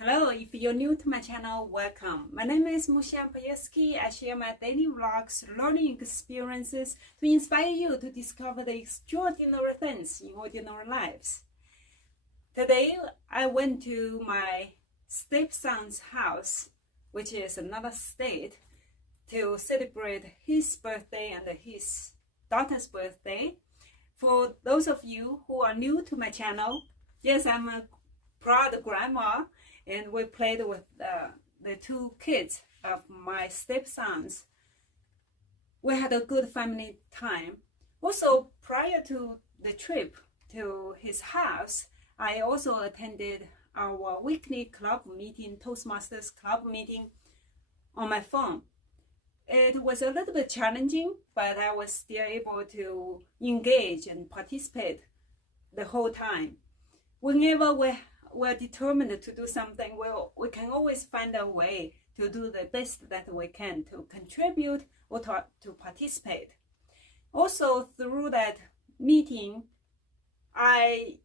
Hello, if you're new to my channel, welcome. My name is Musha Payeski. I share my daily vlogs, learning experiences to inspire you to discover the extraordinary things in ordinary lives. Today, I went to my stepson's house, which is another state, to celebrate his birthday and his daughter's birthday. For those of you who are new to my channel, yes, I'm a proud grandma, and we played with the two kids of my stepsons. We had a good family time. Also, prior to the trip to his house, I also attended our weekly club meeting, Toastmasters club meeting, on my phone. It was a little bit challenging, but I was still able to engage and participate the whole time. Whenever we're determined to do something, we can always find a way to do the best that we can to contribute or to participate. Also, through that meeting, I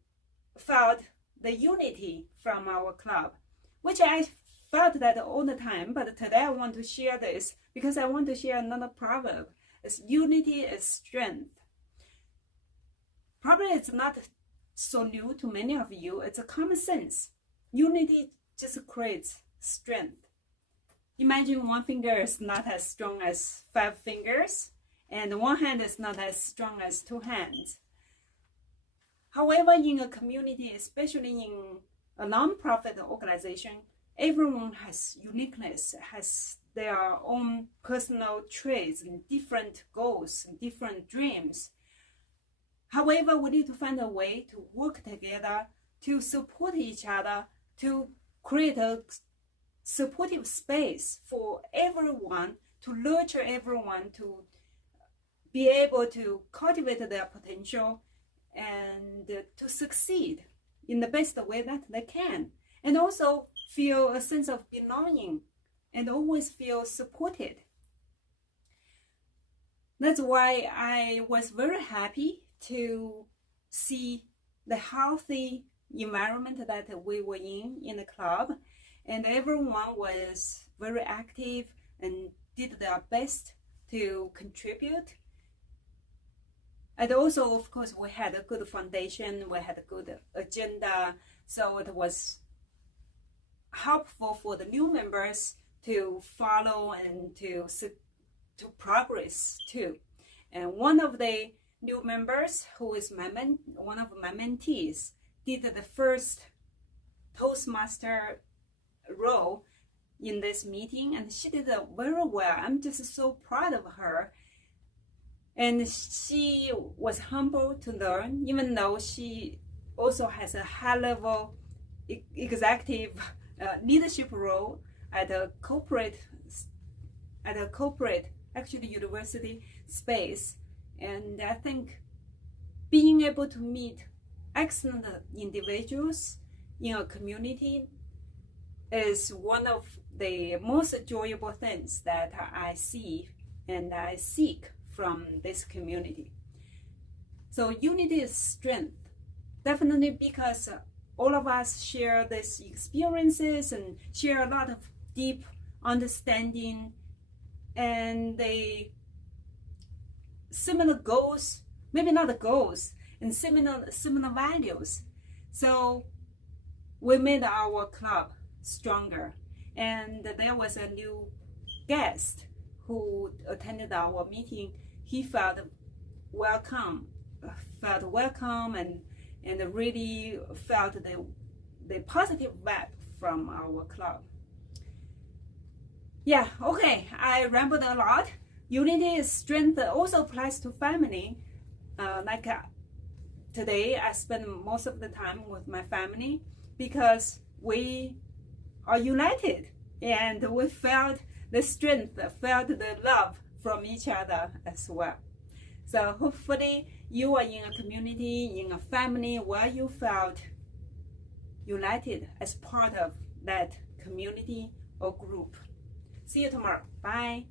felt the unity from our club, which I felt that all the time, but today I want to share this because I want to share another proverb. It's unity is strength. Probably it's not so new to many of you. It's a common sense. Unity just creates strength. Imagine one finger is not as strong as 5 fingers, and one hand is not as strong as 2 hands. However, in a community, especially in a non-profit organization, everyone has uniqueness, has their own personal traits and different goals and different dreams. However, we need to find a way to work together, to support each other, to create a supportive space for everyone, to nurture everyone, to be able to cultivate their potential and to succeed in the best way that they can. And also feel a sense of belonging and always feel supported. That's why I was very happy to see the healthy environment that we were in the club, and everyone was very active and did their best to contribute. And also, of course, we had a good foundation, we had a good agenda, so it was helpful for the new members to follow and to progress too. And one of the new members, who is one of my mentees, did the first Toastmaster role in this meeting, and she did it very well. I'm just so proud of her. And she was humble to learn, even though she also has a high-level executive leadership role at a corporate, actually university space. And I think being able to meet excellent individuals in a community is one of the most enjoyable things that I see and I seek from this community. So unity is strength, definitely, because all of us share these experiences and share a lot of deep understanding and the similar goals, maybe not the goals, and similar values. So we made our club stronger. And there was a new guest who attended our meeting. He felt welcome and really felt the positive vibe from our club. Yeah, okay, I rambled a lot. Unity is strength also applies to family. Today, I spend most of the time with my family because we are united and we felt the strength, felt the love from each other as well. So hopefully you are in a community, in a family where you felt united as part of that community or group. See you tomorrow. Bye.